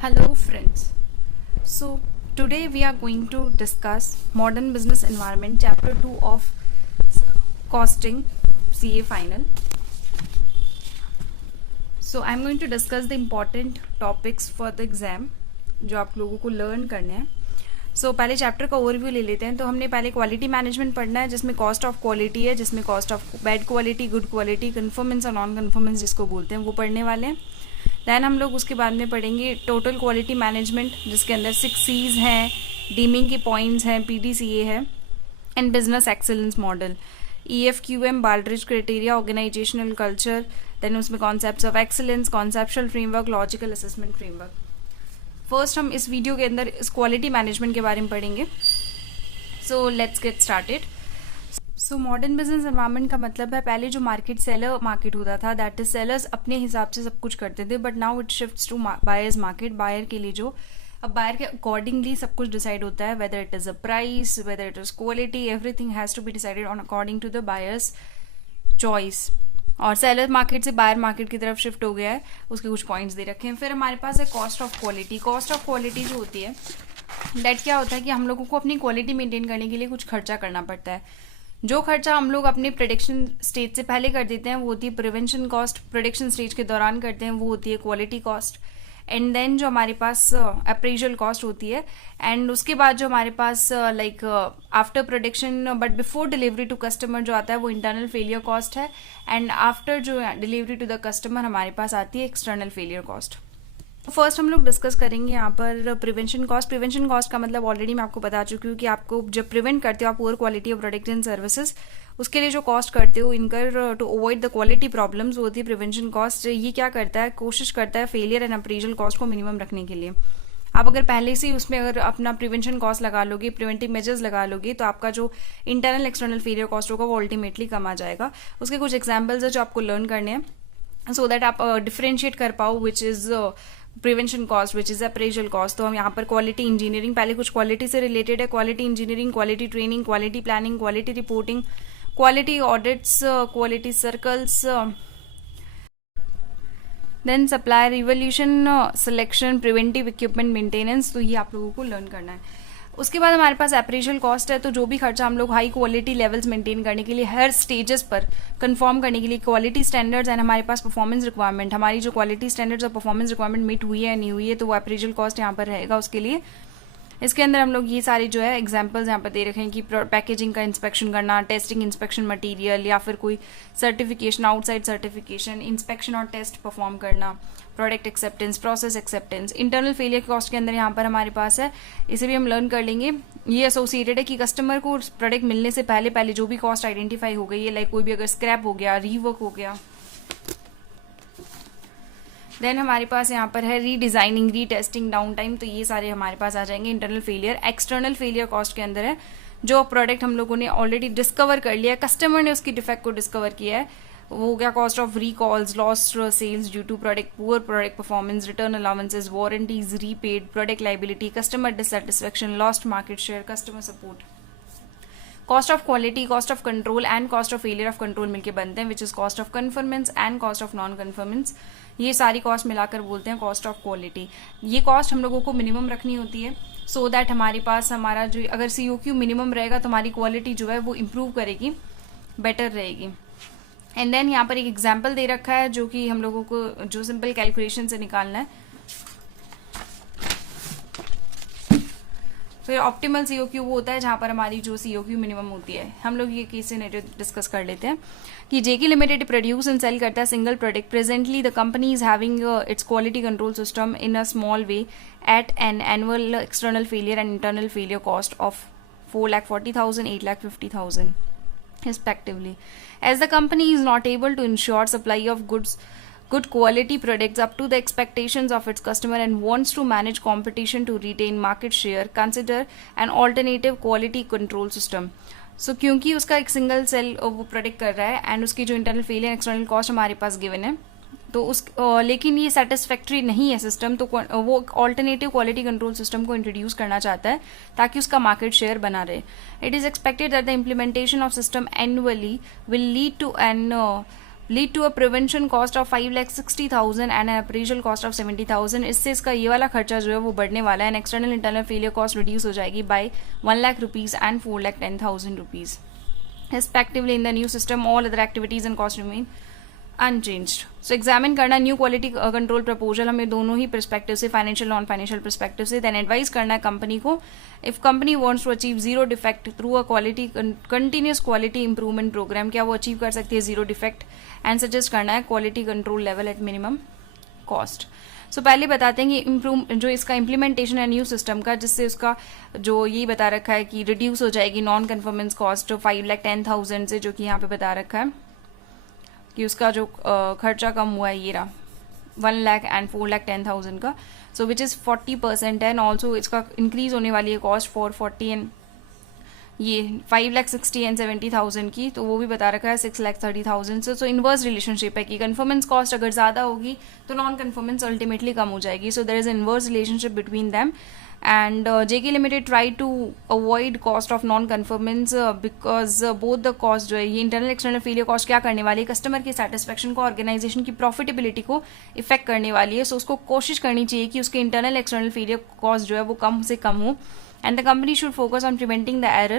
Hello friends. So today we are going to discuss modern business environment chapter 2 of costing CA final. So I'm going to discuss the important topics for the exam जो आप लोगों को learn करने हैं. सो पहले chapter का overview ले लेते हैं. तो हमने पहले क्वालिटी मैनेजमेंट पढ़ना है जिसमें कॉस्ट ऑफ क्वालिटी है, जिसमें cost of bad quality, good quality, conformance और नॉन कन्फर्मेंस जिसको बोलते हैं वो पढ़ने वाले हैं. दैन हम लोग उसके बाद में पढ़ेंगे टोटल क्वालिटी मैनेजमेंट जिसके अंदर 6 C's हैं, डीमिंग के पॉइंट्स हैं, PDCA है and business excellence model, EFQM, Baldrige criteria, organisational culture, then उसमें concepts of excellence, conceptual framework, logical assessment framework. First हम इस वीडियो के अंदर इस क्वालिटी मैनेजमेंट के बारे में पढ़ेंगे. So let's get started. So modern business environment का मतलब है पहले जो मार्केट सेलर मार्केट होता था, दैट इज सेलर्स अपने हिसाब से सब कुछ करते थे, but now it shifts to buyers market. Buyer के लिए जो अब बायर के अकॉर्डिंगली सब कुछ डिसाइड होता है, whether it is a price, whether it is quality, everything has to be decided on according to the buyers choice. और सेलर मार्केट से बायर मार्केट की तरफ शिफ्ट हो गया है, उसके कुछ पॉइंट्स दे रखे हैं. फिर हमारे पास है cost of quality. Cost of quality जो होती है दैट क्या होता है कि हम लोगों को अपनी क्वालिटी मेंटेन करने के लिए कुछ खर्चा करना पड़ता है. जो खर्चा हम लोग अपने प्रोडक्शन स्टेज से पहले कर देते हैं वो होती है प्रिवेंशन कॉस्ट, प्रोडक्शन स्टेज के दौरान करते हैं वो होती है क्वालिटी कॉस्ट, एंड देन जो हमारे पास अप्रेजल कॉस्ट होती है, एंड उसके बाद जो हमारे पास like after production but before delivery to customer जो आता है वो इंटरनल फेलियर कॉस्ट है, एंड आफ्टर जो डिलीवरी टू द कस्टमर हमारे पास आती है एक्सटर्नल फेलियर कॉस्ट. फर्स्ट हम लोग डिस्कस करेंगे यहाँ पर प्रिवेंशन कॉस्ट. प्रिवेंशन कॉस्ट का मतलब ऑलरेडी मैं आपको बता चुकी हूँ कि आपको जब प्रिवेंट करते हो आप poor quality of product and services, उसके लिए जो कॉस्ट करते हो incur to avoid the quality problems वो होती है प्रिवेंशन कॉस्ट. ये क्या करता है, कोशिश करता है फेलियर एंड अप्रेजल कॉस्ट को मिनिमम रखने के लिए. आप अगर पहले से ही उसमें अगर अपना प्रिवेंशन कॉस्ट लगा लोगे, प्रिवेंटिव मेजर्स लगा लोगे, तो आपका जो इंटरनल एक्सटर्नल फेलियर कॉस्ट होगा वो अल्टीमेटली कम आ जाएगा. उसके कुछ एग्जाम्पल्स है जो आपको लर्न करने हैं सो दैट आप डिफ्रेंशिएट कर पाओ which is prevention cost which is appraisal cost. तो हम यहाँ पर क्वालिटी इंजीनियरिंग, पहले कुछ क्वालिटी से रिलेटेड है, quality engineering, quality training, quality planning, quality reporting, quality audits, quality circles, then supplier evolution, selection, preventive equipment maintenance. तो ये आप लोगों को लर्न करना है. उसके बाद हमारे पास अप्रेजल कॉस्ट है. तो जो भी खर्चा हम लोग हाई क्वालिटी लेवल्स मेंटेन करने के लिए हर स्टेजेस पर कंफर्म करने के लिए क्वालिटी स्टैंडर्ड्स एंड हमारे पास परफॉर्मेंस रिक्वायरमेंट, हमारी जो क्वालिटी स्टैंडर्ड्स और परफॉर्मेंस रिक्वायरमेंट मीट हुई है या नहीं हुई है, तो वो अप्रेजल कॉस्ट यहाँ पर रहेगा उसके लिए. इसके अंदर हम लोग ये सारे जो है एग्जांपल्स यहाँ पर दे रखे हैं कि पैकेजिंग का इंस्पेक्शन करना, टेस्टिंग इंस्पेक्शन मटेरियल, या फिर कोई सर्टिफिकेशन, आउटसाइड सर्टिफिकेशन, इंस्पेक्शन और टेस्ट परफॉर्म करना, product acceptance, process acceptance. Internal failure cost के अंदर यहाँ पर हमारे पास है, इसे भी हम लर्न कर लेंगे. ये एसोसिएटेड है कि कस्टमर को प्रोडक्ट मिलने से पहले पहले जो भी कॉस्ट आइडेंटिफाई हो गई है, लाइक कोई भी अगर स्क्रैप हो गया, रीवर्क हो गया, देन हमारे पास यहाँ पर है रीडिजाइनिंग, रीटेस्टिंग, डाउन टाइम. तो ये सारे हमारे पास आ जाएंगे internal failure. External failure cost के अंदर है जो प्रोडक्ट हम लोगों ने ऑलरेडी डिस्कवर कर लिया है, कस्टमर ने उसकी डिफेक्ट को डिस्कवर किया है, वो हो गया cost of recalls, lost sales due to product poor product performance, return allowances, warranties repaid, product liability, customer dissatisfaction, lost market share, customer support. Cost of quality, cost of control and cost of failure of control मिलके बनते हैं which is cost of conformance and cost of non conformance. ये सारी cost मिलाकर बोलते हैं cost of quality. ये cost हम लोगों को मिनिमम रखनी होती है सो दैट हमारे पास हमारा जो अगर COQ मिनिमम रहेगा तो हमारी क्वालिटी जो है वो इम्प्रूव करेगी, बेटर रहेगी. एंड देन यहाँ पर एक एग्जाम्पल दे रखा है जो कि हम लोगों को जो सिंपल कैलकुलेशन से निकालना है. फिर ऑप्टिमल COQ वो होता है जहां पर हमारी जो COQ मिनिमम होती है. हम लोग ये केस सिनेरियो डिस्कस कर लेते हैं कि JK limited produce and sell करता है single product. Presently the company is having its quality control system in a small way at an annual external failure and internal failure cost of 4,40,000, 8,50,000 respectively. As the company is not able to ensure supply of good quality products up to the expectations of its customer and wants to manage competition to retain market share, consider an alternative quality control system. So क्योंकि उसका एक single cell वो product कर रहा है and उसकी जो internal failure external cost हमारे पास गिवन है, तो उस लेकिन ये सेटिस्फैक्ट्री नहीं है सिस्टम, तो वो ऑल्टरनेटिव क्वालिटी कंट्रोल सिस्टम को इंट्रोड्यूस करना चाहता है ताकि उसका मार्केट शेयर बना रहे. It is expected that the implementation of system annually will lead to an lead to a prevention cost of 5,60,000 and an appraisal cost of 70,000। इससे इसका ये वाला खर्चा जो है वो बढ़ने वाला है and external internal failure cost reduce हो जाएगी by 1,00,000 rupees and 4,10,000 rupees respectively in the new system. All other activities and costs remain unchanged. So examine करना न्यू क्वालिटी कंट्रोल प्रपोजल हमें दोनों ही परस्पेक्टिव से, फाइनेंशियल नॉन फाइनेंशियल परस्पेक्टिव से, then advice करना है कंपनी को if company wants to achieve zero defect through a quality continuous quality improvement programme, क्या वो अचीव कर सकती है जीरो डिफेक्ट, एंड सजेस्ट करना है quality control level at minimum cost. So पहले बताते हैं कि इम्प्रूव जो इसका इम्प्लीमेंटेशन है न्यू सिस्टम का, जिससे उसका जो ये बता रखा है कि रिड्यूस हो जाएगी नॉन कन्फर्मेंस कॉस्ट 5,10,000 से, जो कि यहाँ पे बता रखा है कि उसका जो खर्चा कम हुआ है ये रहा 1,00,000 एंड 4,10,000 का, सो विच इज़ 40% है। एंड ऑल्सो इसका इंक्रीज होने वाली है कॉस्ट 440 एंड ये 5,60,000 एंड 70,000 की, तो वो भी बता रखा है 6,30,000 से। सो इनवर्स रिलेशनशिप है कि कन्फर्मेंस कॉस्ट अगर ज़्यादा होगी तो नॉन कन्फर्मेंस अल्टीमेटली कम हो जाएगी। So there is inverse relationship between them and JK Limited try to avoid cost of non conformance because both the cost जो है ये इंटरनल एक्सटर्नल फेलियर कॉस्ट क्या करने वाली है, कस्टमर की सेटिस्फेक्शन को, ऑर्गेनाइजेशन की प्रॉफिटेबिलिटी को इफेक्ट करने वाली है। सो उसको कोशिश करनी चाहिए कि उसके इंटरनल एक्सटर्नल फेलियर कॉस्ट जो है वो कम से कम हो, and the company should focus on preventing the error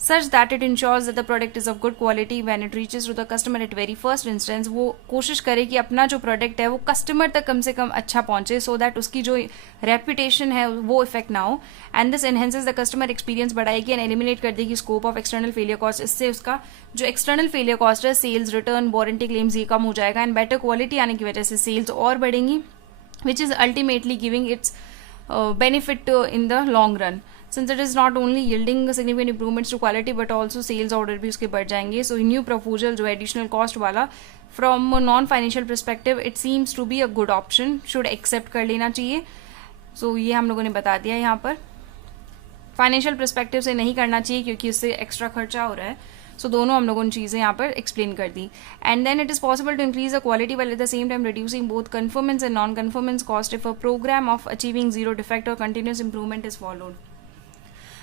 such that it ensures that the product is of good quality when it reaches to the customer at very first instance। वो कोशिश करे कि अपना जो प्रोडक्ट है वो customer तक कम से कम अच्छा पहुंचे, सो दैट उसकी जो रेपुटेशन है वो इफेक्ट ना हो, and this enhances the customer experience, बढ़ाएगी एंड एलिमिनेट कर देगी scope of external failure cost. इससे उसका जो एक्सटर्नल फेलियर कॉस्ट है, सेल्स, रिटर्न, वारंटी क्लेम्स, ये कम हो जाएगा एंड बेटर क्वालिटी आने की वजह से सेल्स और बढ़ेंगी, which is ultimately giving it's benefit in the long run, since it is not only yielding significant improvements to quality but also sales order भी उसके बढ़ जाएंगे। So new proposal जो additional cost वाला from non financial perspective it seems to be a good option, should accept कर लेना चाहिए। So ये हम लोगों ने बता दिया। यहाँ पर फाइनेंशियल परस्पेक्टिव से नहीं करना चाहिए क्योंकि उससे एक्स्ट्रा खर्चा हो रहा है। सो दोनों हम लोगों ने चीज़ें यहाँ पर एक्सप्लेन कर दी। And then it is possible to increase the quality while at the same time reducing both conformance and non-conformance cost if a program of achieving zero defect or continuous improvement is followed।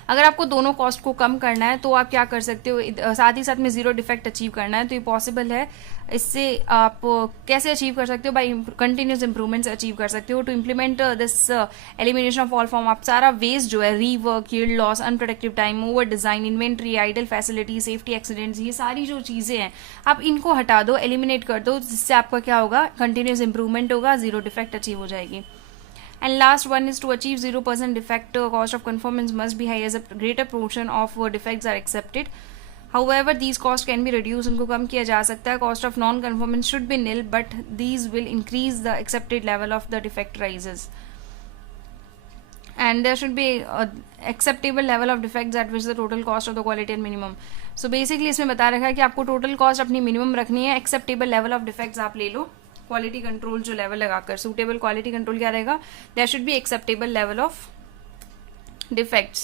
अगर आपको दोनों cost को कम करना है तो आप क्या कर सकते हो, साथ ही साथ में जीरो डिफेक्ट अचीव करना है तो ये पॉसिबल है। इससे आप कैसे अचीव कर सकते हो, बाई कंटिन्यूस इंप्रूवमेंट्स अचीव कर सकते हो। To implement this elimination of all form, आप सारा वेस्ट जो है, rework, yield loss, unproductive time, over design, inventory, idle facility, safety accidents, ये सारी जो चीज़ें हैं आप इनको हटा दो, एलिमिनेट कर दो, जिससे आपका क्या होगा, कंटिन्यूस इंप्रूवमेंट होगा, जीरो डिफेक्ट अचीव हो जाएगी। And last one is to achieve 0% defect cost of conformance must be high as a greater portion of defects are accepted. However, these costs can be reduced, उनको कम किया जा सकता है। Cost of non-conformance should be nil, but these will increase the accepted level of the defect rises. And there should be a acceptable level of defects at which the total cost of the quality at minimum. So basically इसमें बता रखा है कि आपको total cost अपनी minimum रखनी है, acceptable level of defects आप ले लो, क्वालिटी कंट्रोल जो लेवल लगाकर। सूटेबल क्वालिटी कंट्रोल क्या रहेगा, there should be acceptable level of defects.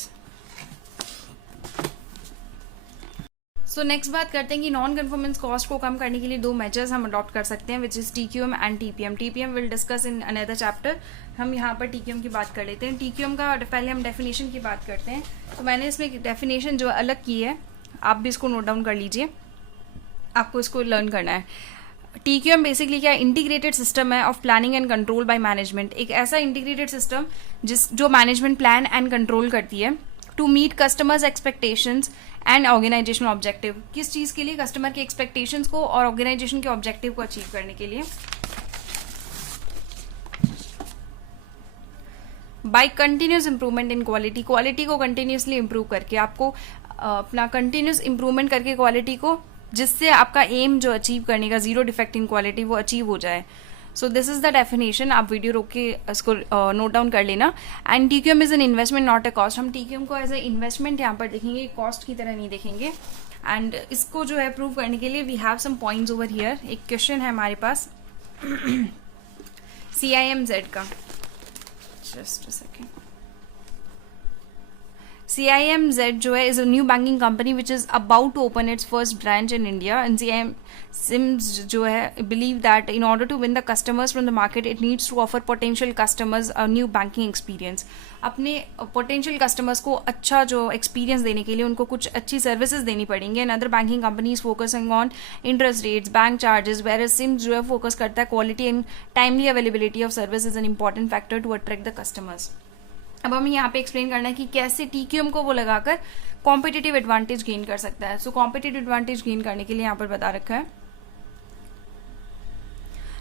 So next बात करते हैं कि नॉन कन्फर्मेंस कॉस्ट को कम करने के लिए दो मेजर्स हम अडॉप्ट कर सकते हैं, which is TQM and TPM। TPM will discuss in another chapter, हम यहाँ पर TQM की बात कर लेते हैं। TQM का पहले हम डेफिनेशन की बात करते हैं। तो मैंने इसमें डेफिनेशन जो अलग की है, आप भी इसको नोट डाउन कर लीजिए, आपको इसको लर्न करना है। TQM बेसिकली क्या, इंटीग्रेटेड सिस्टम है of planning and control by management. एक ऐसा इंटीग्रेटेड सिस्टम जो मैनेजमेंट प्लान एंड कंट्रोल करती है to meet customers expectations and organisational objective. किस चीज़ के लिए, कस्टमर के एक्सपेक्टेशंस को और ऑर्गेनाइजेशन के ऑब्जेक्टिव को अचीव करने के लिए। By continuous improvement in quality, quality को कंटिन्यूसली इंप्रूव करके, आपको अपना कंटिन्यूस इंप्रूवमेंट करके क्वालिटी को, जिससे आपका एम जो अचीव करने का, जीरो डिफेक्ट इन क्वालिटी, वो अचीव हो जाए। सो दिस इज द डेफिनेशन, आप वीडियो रोक के इसको नोट डाउन कर लेना। And TQM is an investment not a cost. हम TQM को एज ए इन्वेस्टमेंट यहाँ पर देखेंगे, कॉस्ट की तरह नहीं देखेंगे। एंड इसको जो है प्रूव करने के लिए we have some points over here. एक क्वेश्चन है हमारे पास CIMZ का, जस्ट अ सेकेंड। CIMZ जो है is a new banking company which is about to open its first branch in India, and CIM Sims जो है believe that in order to win the customers from the market it needs to offer potential customers a new banking experience. अपने potential customers को अच्छा जो experience देने के लिए उनको कुछ अच्छी सर्विसेज देनी पड़ेंगी। And other banking companies focusing on interest rates, bank charges, where seems जो है फोकस करता है quality and timely availability of service is an important factor to attract the customers. अब हमें यहाँ पे एक्सप्लेन करना है कि कैसे TQM को वो लगाकर कॉम्पिटिटिव एडवांटेज गेन कर सकता है। सो कॉम्पिटिटिव एडवांटेज गेन करने के लिए यहाँ पर बता रखा है।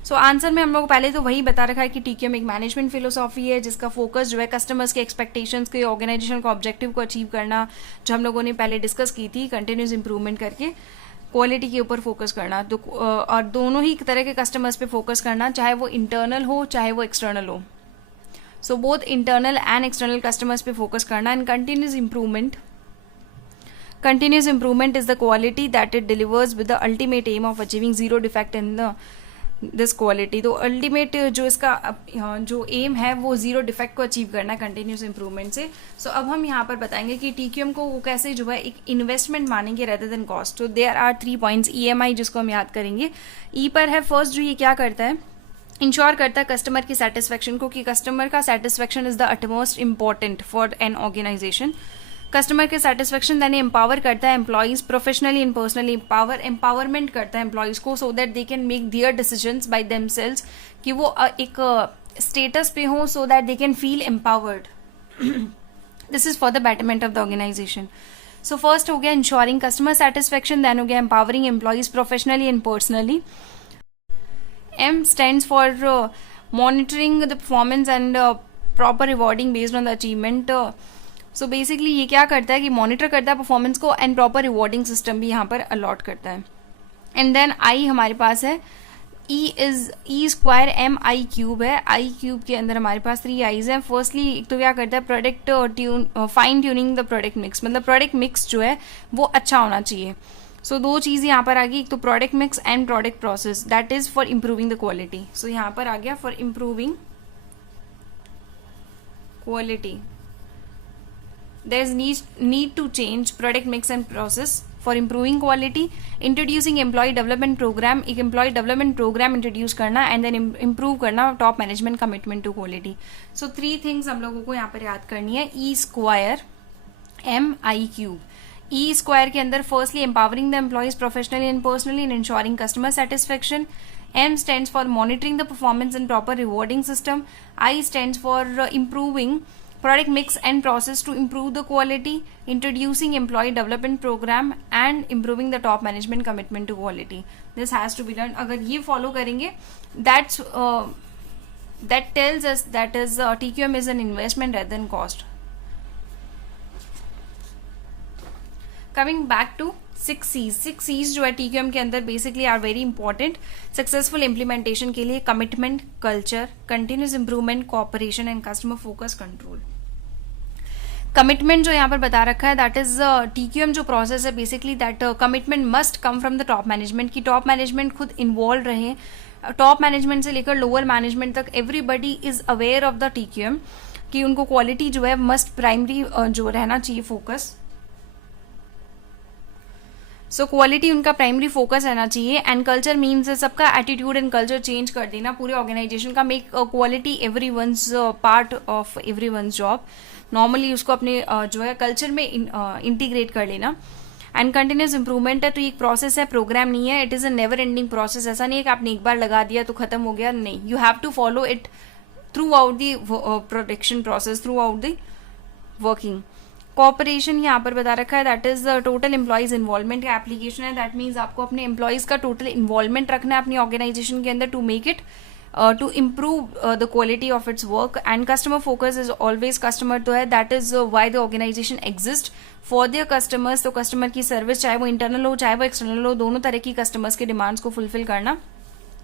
सो आंसर में हम लोग पहले तो वही बता रखा है कि TQM एक मैनेजमेंट फिलोसॉफी है जिसका फोकस जो है कस्टमर्स के एक्सपेक्टेशंस के, ऑर्गेनाइजेशन का ऑब्जेक्टिव को अचीव करना, जो हम लोगों ने पहले डिस्कस की थी, कंटिन्यूस इंप्रूवमेंट करके क्वालिटी के ऊपर फोकस करना। तो और दोनों ही तरह के कस्टमर्स पे फोकस करना, चाहे वो इंटरनल हो चाहे वो एक्सटर्नल हो। So both internal and external customers पे फोकस करना। And continuous improvement is the quality that it delivers with the ultimate aim of achieving zero defect in the this quality. तो अल्टीमेट जो इसका जो एम है वो zero defect को achieve करना है कंटिन्यूस इंप्रूवमेंट से। सो अब हम यहाँ पर बताएंगे कि TQM को वो कैसे जो है एक इन्वेस्टमेंट मानेंगे रेदर देन कॉस्ट। तो देयर आर 3 पॉइंट्स। EMI जिसको हम याद करेंगे, E पर है फर्स्ट, जो ये क्या करता है, इंश्योर करता है कस्टमर की सेटिस्फेक्शन को, कि कस्टमर का satisfaction is the utmost important for an organisation. Customer के सेटिस्फेक्शन यानी एम्पावर करता है employees professionally and personally, empowerment करता है एम्प्लॉइज को, so that they can make their decisions by themselves, कि वो एक स्टेटस पे हो, so that they can feel empowered. This is for the betterment of the organisation. So first हो गया इंश्योरिंग कस्टमर सेटिस्फेक्शन, देन हो गया empowering employees professionally and personally. M stands for monitoring the performance and proper rewarding based on the achievement. So basically ये क्या करता है कि monitor करता है परफॉर्मेंस को एंड प्रॉपर रिवॉर्डिंग सिस्टम भी यहाँ पर अलॉट करता है। एंड देन I हमारे पास है E स्क्वायर MI क्यूब है। I क्यूब के अंदर हमारे पास 3 I's हैं। फर्स्टली एक तो क्या करता है product fine tuning the product mix, मतलब प्रोडक्ट मिक्स जो है वो अच्छा होना चाहिए। सो दो चीज़ यहाँ पर आ गई, एक तो product mix and product process, that is for improving the quality. So यहाँ पर आ गया for improving quality, there is need to change product mix and process for improving quality. Introducing employee development programme, एक employee development programme introduce करना and then improve करना top management commitment to quality. So 3 things हम लोगों को यहाँ पर याद करनी है। E square MI cube. E square के अंदर firstly empowering the employees professionally and personally and ensuring customer satisfaction. M stands for monitoring the performance and proper rewarding system. I stands for improving product mix and process to improve the quality, introducing employee development program and improving the top management commitment to quality. This has to be learned. अगर ये follow करेंगे, that tells us that is TQM is an investment rather than cost. Coming back to 6 C's जो है TQM के अंदर basically are very important successful implementation के लिए। Commitment, culture, continuous improvement, cooperation and customer focus control. Commitment जो यहाँ पर बता रखा है, दैट इज TQM जो प्रोसेस है basically, that commitment must come from the top management, की टॉप मैनेजमेंट खुद इन्वॉल्व रहे। टॉप मैनेजमेंट से लेकर लोअर मैनेजमेंट तक everybody is aware of the TQM, कि उनको क्वालिटी जो है मस्ट प्राइमरी जो रहना चाहिए फोकस। सो क्वालिटी उनका प्राइमरी फोकस रहना चाहिए। एंड कल्चर मीन्स सबका एटीट्यूड एंड कल्चर चेंज कर देना पूरे ऑर्गेनाइजेशन का, make quality everyone's part of everyone's job, normally उसको अपने जो है कल्चर में इंटीग्रेट कर लेना। एंड कंटिन्यूस इंप्रूवमेंट है, तो ये एक प्रोसेस है, प्रोग्राम नहीं है। It is a never ending process. ऐसा नहीं है कि आपने एक बार लगा दिया तो खत्म हो गया, नहीं, you have to follow it throughout the production process, throughout the working. Cooperation यहाँ पर बता रखा है, that is total employees involvement का एप्लीकेशन है। दैट मीन्स आपको अपने एम्प्लॉइज का टोटल इन्वॉल्वमेंट रखना है अपनी ऑर्गेनाइजेशन के अंदर to make it to improve the quality of its work. And customer focus is always customer तो है, that is why the organisation exist for their customers. तो कस्टमर की सर्विस चाहे वो इंटरनल हो चाहे वो एक्सटर्नल हो, दोनों तरह की कस्टमर्स के डिमांड्स को फुलफिल करना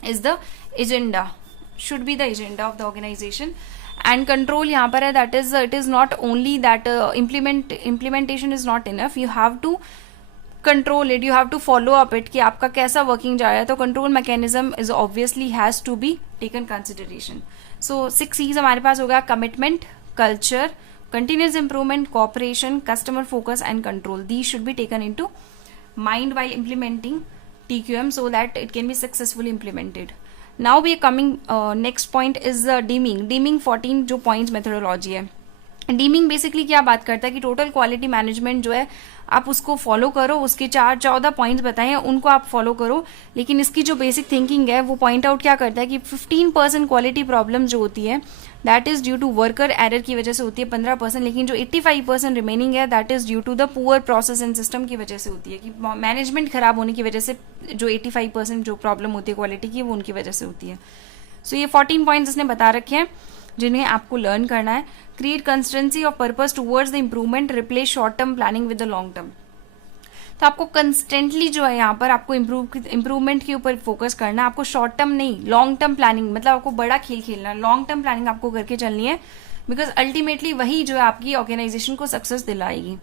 is the agenda, should be the agenda of the organisation. And control यहाँ पर है, that is it is not only that implementation is not enough, you have to control it, you have to follow up it कि आपका कैसा working जा रहा है। तो control mechanism is obviously has to be taken consideration. So 6 C's हमारे पास होगा, commitment, culture, Continuous improvement, cooperation, customer focus and control, these should be taken into mind while implementing TQM so that it can be successfully implemented. Now we are coming next point is deeming. Deeming 14 जो points methodology है. Dimming basically क्या बात करता है कि total quality management जो है आप उसको फॉलो करो, उसके 14 पॉइंट्स बताए हैं उनको आप फॉलो करो, लेकिन इसकी जो बेसिक थिंकिंग है वो पॉइंट आउट क्या करता है कि 15% क्वालिटी प्रॉब्लम जो होती है that is due to worker error की वजह से होती है 15%, लेकिन जो 85% रिमेनिंग है that is due to the poor process and system की वजह से होती है, कि मैनेजमेंट खराब होने की वजह से जो 85% जो प्रॉब्लम होती है क्वालिटी की वो उनकी वजह से होती है. सो ये 14 पॉइंट्स इसने बता रखे हैं जिन्हें आपको लर्न करना है. Create consistency of purpose towards the improvement, replace short term planning with the long term. तो आपको कंस्टेंटली जो है यहाँ पर आपको इम्प्रूवमेंट के ऊपर फोकस करना है, आपको शॉर्ट टर्म नहीं लॉन्ग टर्म प्लानिंग, मतलब आपको बड़ा खेल खेलना है, लॉन्ग टर्म प्लानिंग आपको करके चलनी है, बिकॉज अल्टीमेटली वही जो है आपकी ऑर्गेनाइजेशन को success दिलाएगी.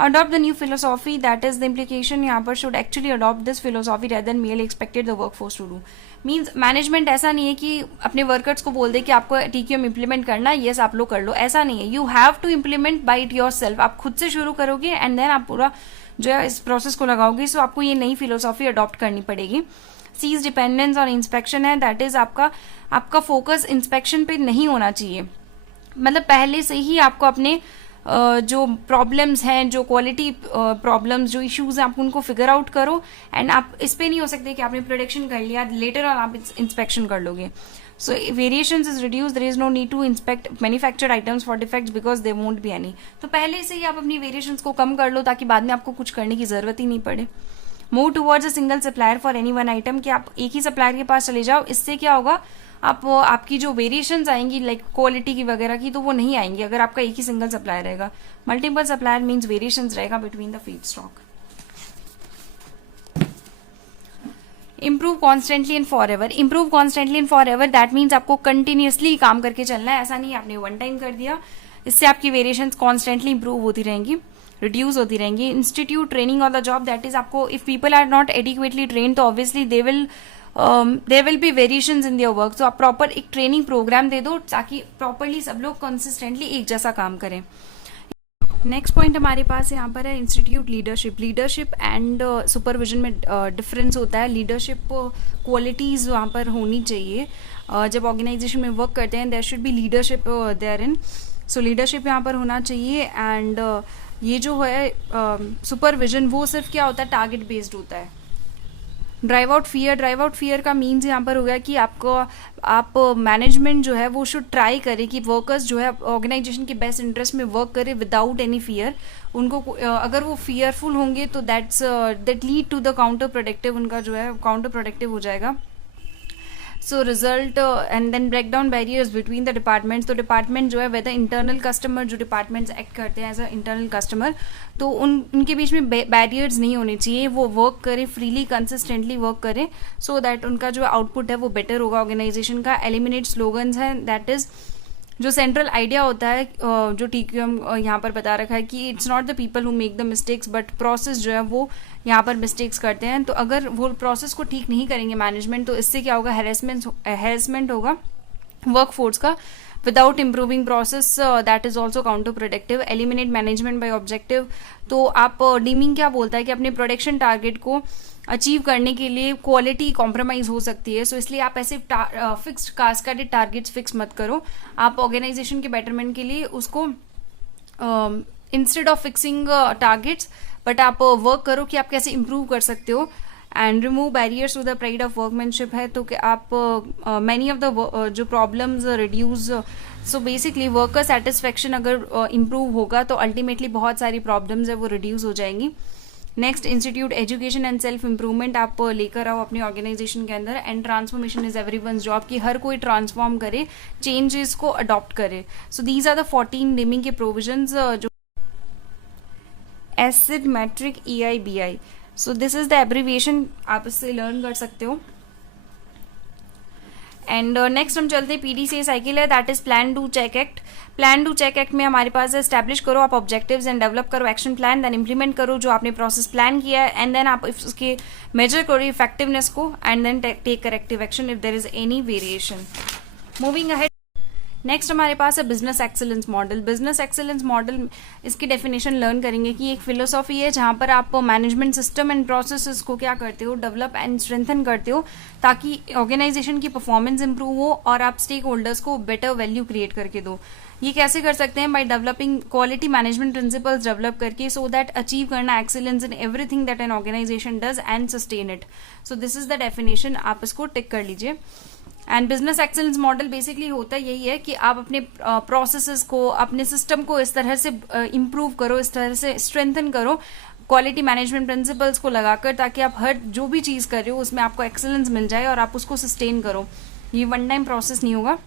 Adopt the new philosophy, that is the implication यहाँ पर should actually adopt this philosophy rather than merely expected the workforce to do. Means management ऐसा नहीं है कि अपने वर्कर्स को बोल दे कि आपको TQM इम्प्लीमेंट करना है, यस आप लोग कर लो, ऐसा नहीं है. You have to implement by it yourself. आप खुद से शुरू करोगे एंड देन आप पूरा जो है इस प्रोसेस को लगाओगे. सो आपको ये नई फिलोसॉफी अडॉप्ट करनी पड़ेगी. सीज डिपेंडेंस और इंस्पेक्शन है, दैट इज आपका फोकस इंस्पेक्शन पे नहीं होना चाहिए. मतलब पहले से ही आपको अपने जो प्रॉब्लम्स हैं, जो क्वालिटी प्रॉब्लम्स, जो इश्यूज हैं, आप उनको फिगर आउट करो एंड आप इस पे नहीं हो सकते कि आपने प्रोडक्शन कर लिया लेटर और आप इंस्पेक्शन कर लोगे. So variations is reduce, there is no need to inspect manufactured items for defects because they won't be any. तो पहले से ही आप अपनी वेरिएशंस को कम कर लो ताकि बाद में आपको कुछ करने की जरूरत ही नहीं पड़े. Move towards a single supplier for any one item, कि आप एक ही सप्लायर के पास चले जाओ. इससे क्या होगा, आपकी जो वेरिएशंस आएंगी लाइक क्वालिटी की वगैरह की, तो वो नहीं आएंगी अगर आपका एक ही सिंगल सप्लायर रहेगा. मल्टीपल सप्लायर मींस वेरिएशंस रहेगा between the feed stock. Improve constantly and for ever. Improve constantly and for ever that means आपको कंटिन्यूसली काम करके चलना है. ऐसा नहीं आपने वन टाइम कर दिया, इससे आपकी वेरिएशंस कॉन्स्टेंटली इंप्रूव होती रहेंगी, रिड्यूस होती रहेंगी. Institute training on the job, that is आपको if people are not adequately train तो obviously there will be variations in their work. तो आप प्रॉपर एक ट्रेनिंग प्रोग्राम दे दो ताकि प्रॉपरली सब लोग कंसिस्टेंटली एक जैसा काम करें. नेक्स्ट पॉइंट हमारे पास यहाँ पर है institute leadership. Leadership and supervision में डिफरेंस होता है. लीडरशिप क्वालिटीज वहाँ पर होनी चाहिए. जब ऑर्गेनाइजेशन में वर्क करते हैं there should be leadership there in. So leadership यहाँ पर होना चाहिए. एंड ये जो है सुपरविजन वो सिर्फ क्या होता है, टारगेट बेस्ड होता है. Drive out fear. Drive out fear का मीन्स यहाँ पर हो गया कि आप मैनेजमेंट जो है वो शुड ट्राई करे कि वर्कर्स जो है ऑर्गेनाइजेशन के बेस्ट इंटरेस्ट में वर्क करे विदाउट एनी फियर. उनको अगर वो फियरफुल होंगे तो that lead to the counterproductive, उनका जो है काउंटर प्रोडक्टिव हो जाएगा. So result and then break down barriers between the departments. तो डिपार्टमेंट जो है वेदर इंटरनल कस्टमर, जो डिपार्टमेंट्स एक्ट करते हैं एज अ इंटरनल कस्टमर, तो उनके बीच में बैरियर्स नहीं होने चाहिए. वो वर्क करें फ्रीली, कंसिस्टेंटली वर्क करें सो दैट उनका जो आउटपुट है वो बेटर होगा ऑर्गेनाइजेशन का. एलिमिनेट स्लोगन्स हैं, दैट इज जो सेंट्रल आइडिया होता है जो TQM यहाँ पर बता रखा है कि it's not the people who make the mistakes but process जो है वो यहाँ पर मिस्टेक्स करते हैं. तो अगर वो प्रोसेस को ठीक नहीं करेंगे मैनेजमेंट तो इससे क्या होगा, हैरेसमेंट होगा वर्कफोर्स का without improving process, that is also counter productive. Eliminate management by objective. तो आप डीमिंग क्या बोलता है कि अपने प्रोडक्शन टारगेट को अचीव करने के लिए क्वालिटी कॉम्प्रोमाइज हो सकती है. सो इसलिए आप ऐसे फिक्स्ड कास्केडेड टारगेट्स फिक्स मत करो. आप ऑर्गेनाइजेशन के बेटरमेंट के लिए उसको instead of fixing targets but आप वर्क करो कि आप कैसे इंप्रूव कर सकते हो. And remove barriers to the pride of workmanship है तो कि आप मैनी ऑफ द जो problems reduce. So basically worker satisfaction अगर इम्प्रूव होगा तो अल्टीमेटली बहुत सारी प्रॉब्लम्स है वो रिड्यूस हो जाएंगी. Next institute education and self improvement आप लेकर आओ अपनी ऑर्गेनाइजेशन के अंदर. And transformation is everyone's job, कि हर कोई ट्रांसफॉर्म करे, चेंजेस को अडॉप्ट करे. So these are the 14 Deming के प्रोविजंस जो acid metric EIBI. So this is the abbreviation, आप इससे लर्न कर सकते हो. एंड नेक्स्ट हम चलते हैं PDCA साइकिल है, that is plan do check act. Plan do check act में हमारे पास एस्टैब्लिश करो आप ऑब्जेक्टिव्स एंड डेवलप करो एक्शन प्लान, देन इंप्लीमेंट करो जो आपने प्रोसेस प्लान किया है एंड देन आप उसके मेजर करो इफेक्टिवनेस को and then take corrective action if there is any variation. Moving ahead next हमारे पास है business excellence model. Business excellence model, इसकी डेफिनेशन लर्न करेंगे कि एक फिलोसॉफी है जहां पर आप मैनेजमेंट सिस्टम एंड प्रोसेसेस को क्या करते हो, डेवलप एंड स्ट्रेंथन करते हो, ताकि ऑर्गेनाइजेशन की परफॉर्मेंस इंप्रूव हो और आप स्टेक होल्डर्स को बेटर वैल्यू क्रिएट करके दो। ये कैसे कर सकते हैं? By developing quality management principles develop करके, सो दैट अचीव करना excellence in everything that an organisation does and sustain it. So this is the definition, आप इसको टिक कर लीजिए। And business excellence model basically होता यही है कि आप अपने प्रोसेसेस को, अपने सिस्टम को इस तरह से इम्प्रूव करो, इस तरह से स्ट्रेंथन करो क्वालिटी मैनेजमेंट प्रिंसिपल्स को लगाकर, ताकि आप हर जो भी चीज कर रहे हो उसमें आपको एक्सीलेंस मिल जाए और आप उसको सस्टेन करो। ये वन टाइम प्रोसेस नहीं होगा,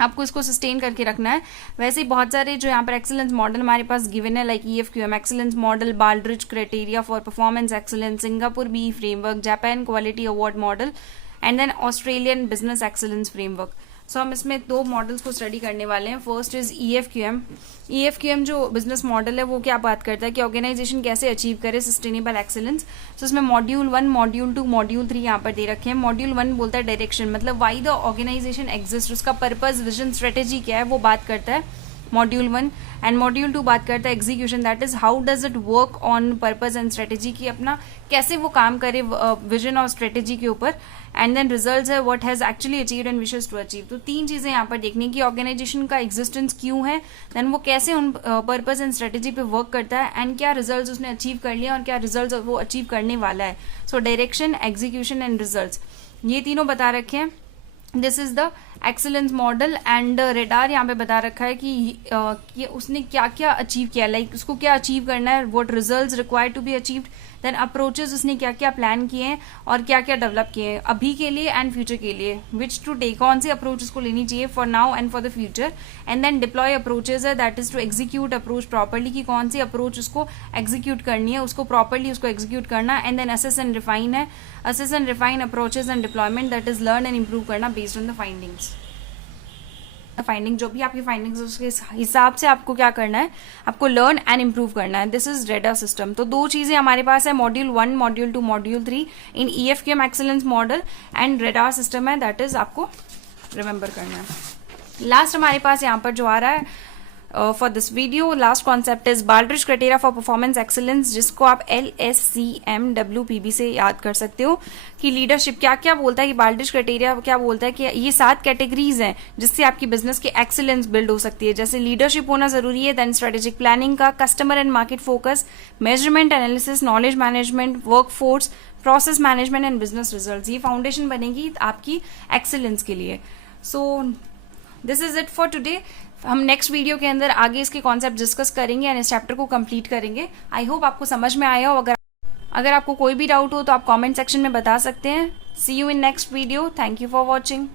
आपको इसको सस्टेन करके रखना है। वैसे ही बहुत सारे जो यहाँ पर एक्सीलेंस मॉडल हमारे पास गिवन है, like EFQM excellence model, Baldrige criteria for performance excellence, Singapore BE framework, Japan quality award model and then Australian business excellence framework. So हम इसमें 2 मॉडल्स को स्टडी करने वाले हैं। First is EFQM। EFQM जो बिजनेस मॉडल है वो क्या बात करता है कि ऑर्गेनाइजेशन कैसे अचीव करे सस्टेनेबल एक्सीलेंस। सो इसमें मॉड्यूल 1, मॉड्यूल 2, मॉड्यूल 3 यहाँ पर दे रखे हैं। मॉड्यूल 1 बोलता है डायरेक्शन, मतलब वाई द ऑर्गेनाइजेशन एग्जिस्ट, उसका पर्पज, विजन, स्ट्रेटेजी क्या है, वो बात करता है मॉड्यूल 1। एंड मॉड्यूल 2 बात करता है execution, that is how does it work on purpose and strategy, की अपना कैसे वो काम करे विजन और स्ट्रेटेजी के ऊपर। एंड देन रिजल्ट्स है what has actually achieved and wishes to achieve. तो 3 चीजें यहाँ पर देखनी कि ऑर्गेनाइजेशन का एग्जिस्टेंस क्यों है, देन वो कैसे उन पर्पज एंड स्ट्रेटेजी पे वर्क करता है, एंड क्या रिजल्ट्स उसने अचीव कर लिया और क्या रिजल्ट्स वो अचीव करने वाला है। So direction, execution and results, ये तीनों बता रखे हैं। This is the excellence model. And radar यहाँ पे बता रखा है कि उसने क्या क्या अचीव किया, लाइक उसको क्या अचीव करना है, what results required to be achieved, then approaches उसने क्या क्या प्लान किए हैं और क्या क्या डेवलप किए हैं अभी के लिए एंड फ्यूचर के लिए, विच टू टेक, कौन सी अप्रोच उसको लेनी चाहिए for now and for the future. And then deploy approaches है, that is to execute approach properly, कि कौन सी अप्रोच उसको एग्जीक्यूट करनी है, उसको प्रॉपरली उसको एग्जीक्यूट करना। And then assess and refine है, assess and refine approaches and deployment, that is learn and improve करना based on the findings. Finding जो भी आपकी फाइंडिंग्स उसके हिसाब से आपको क्या करना है, आपको लर्न एंड इंप्रूव करना है। This is RADAR system. तो 2 चीजें हमारे पास है, module 1, module 2, module 3 in EFQM excellence model and RADAR system है, दैट इज आपको रिमेंबर करना है। लास्ट हमारे पास यहाँ पर जो आ रहा है for this video, last concept is बाल्ड्रिज criteria for performance excellence, जिसको आप LSCMWPB से याद कर सकते हो कि लीडरशिप क्या क्या बोलता है, कि बाल्ड्रिज क्राइटेरिया क्या बोलता है कि ये 7 कैटेगरीज हैं जिससे आपकी बिजनेस की एक्सीलेंस बिल्ड हो सकती है। जैसे लीडरशिप होना जरूरी है, देन स्ट्रेटेजिक प्लानिंग का, customer and market focus, measurement analysis, knowledge management, work force, process management and business results. ये फाउंडेशन बनेगी आपकी एक्सीलेंस के लिए। सो this is it for today. हम नेक्स्ट वीडियो के अंदर आगे इसके कॉन्सेप्ट डिस्कस करेंगे एंड इस चैप्टर को कंप्लीट करेंगे। आई होप आपको समझ में आया हो। अगर आपको कोई भी डाउट हो तो आप कमेंट सेक्शन में बता सकते हैं। See you in next video. Thank you for watching.